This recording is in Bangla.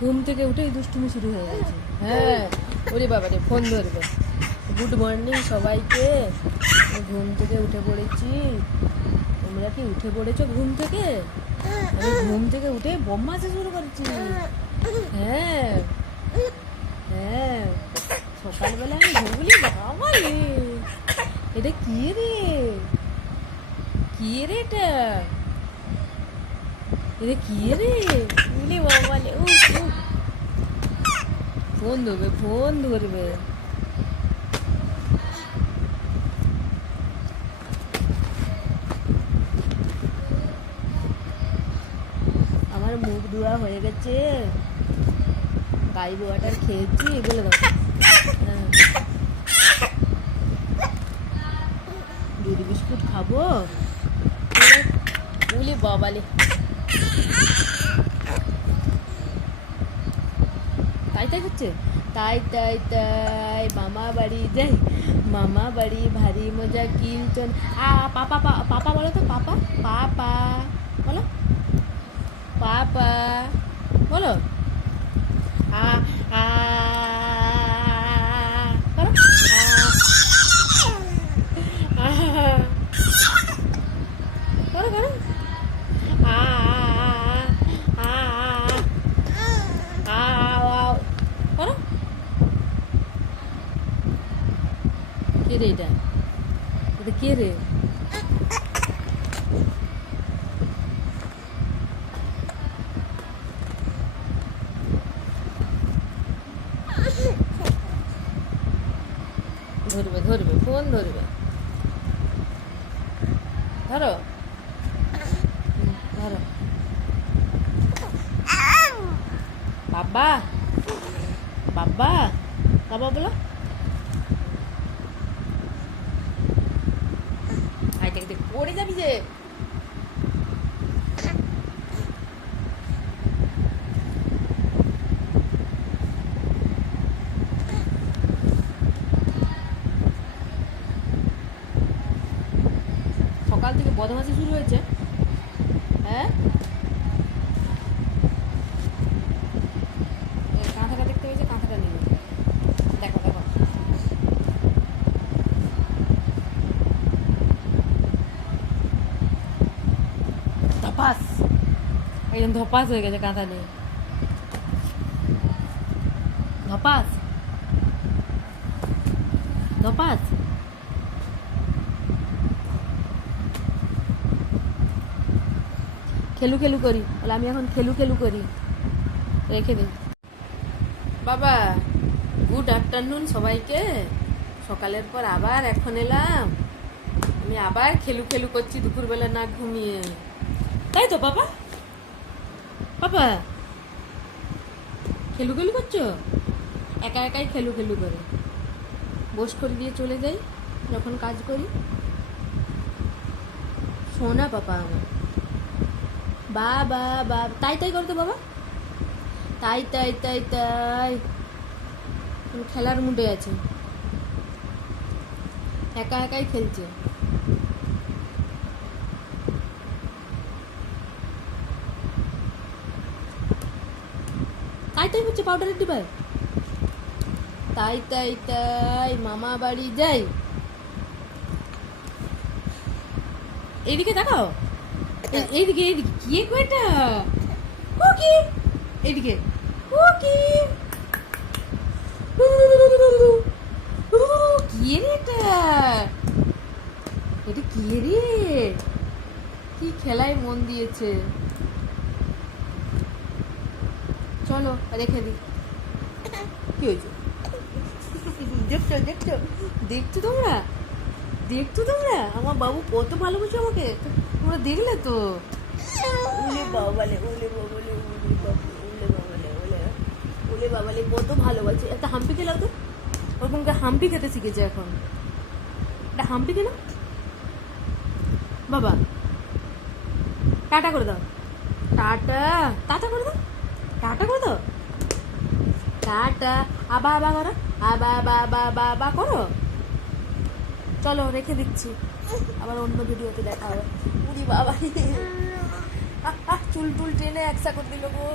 ঘুম থেকে উঠেই দুষ্টুমি শুরু হয়ে গেছে। হ্যাঁ ওরে বাবা রে ফোন ধরবে। গুড মর্নিং সবাইকে। ঘুম থেকে উঠে পড়েছি। তোমরা কি উঠে পড়েছো ঘুম থেকে? আমি ঘুম থেকে উঠে বোম্বা আসা শুরু করেছি। হ্যাঁ হ্যাঁ সকালবেলা আমি ঘুমগুলি বাবা এটা কি রে? কি রে এটা? এটা কি রে? উলি বাবা রে উফ, উফ। ফোন ধরবে ফোন ধরবে। আমার মুখ ধোয়া হয়ে গেছে। গাই ওয়াটার খেয়েছি বলে দাও। দুধ বিস্কুট খাব? উলি বাবালে তাই তাই হচ্ছে? তাই তাই তাই, মামা বাড়ি যাই, মামা বাড়ি ভারী মজা কিলচন আ, পাপা পাপা বলো তো, পাপা? পাপা, বলো। পাপা, বলো। আ আ করো করো করো আ আ আ আ আ করো কে রে এটা? এটা কে রে ধরবে ধরবে, ফোন ধরবে। ধরো। ধরো। বাবা। বাবা। বাবা বলো আই দেখ দেখ পড়ে যাবি যে সকাল থেকে বদমাসি শুরু হয়েছে হ্যাঁ ধপাস। একদম ধপাস হয়ে গেছে কাঁথা নিয়ে ধপাস? ধপাস? খেলু খেলু করি। বলে আমি এখন খেলু খেলু করি। রেখে দিই বাবা গুড আফটারনুন সবাইকে। সকালের পর আবার এখন এলাম। আমি আবার খেলু খেলু করছি দুপুরবেলা না ঘুমিয়ে। তাই তো বাবা বাবা খেলু খেলু করছ? একা একাই খেলু খেলু করে। বস করে দিয়ে চলে যাই, যখন কাজ করি। শোনা পাপা আমার। বাবা বা বা, তাই তাই করতো বাবা। তাই তাই তাই তাই। খেলার মুডে আছে। একা একাই খেলছে। তাই তাই হচ্ছে পাউডারের ডিবায় তাই তাই তাই, মামা বাড়ি যাই। তাকাও। এই- এইদিকে এইদিকে। কি এটা? কুকি এইদিকে। কুকি কি রে এটা? কি কি খেলায় মন দিয়েছে। চলো রেখে দি কি হয়েছে? দেখছ দেখছ। দেখছ তোমরা? দেখছ তোমরা? আমার বাবু কত ভালোবাসে আমাকে। তোমরা দেখলে তো। ওলে বাবালে ওলে বাবালে ওলে বাবা ওলে বাবালে ওলে ওলে বাবালে কত ভালোবাসে। একটা হাম্পি খেলাও তো। ওরকমকে হাম্পি খেতে শিখেছে এখন। একটা হাম্পি খেলো বাবা টাটা করে দাও। টাটা। টাটা করে দাও। টাটা করে দাও। টাটা। আবা আবা করো। আবা আবা আবা আবা আবা করো। চলো, রেখে দিচ্ছি। আবার অন্য ভিডিওতে দেখা হবে। উনি বাবা। চুল টুল টেনে একসা করে দিল গো।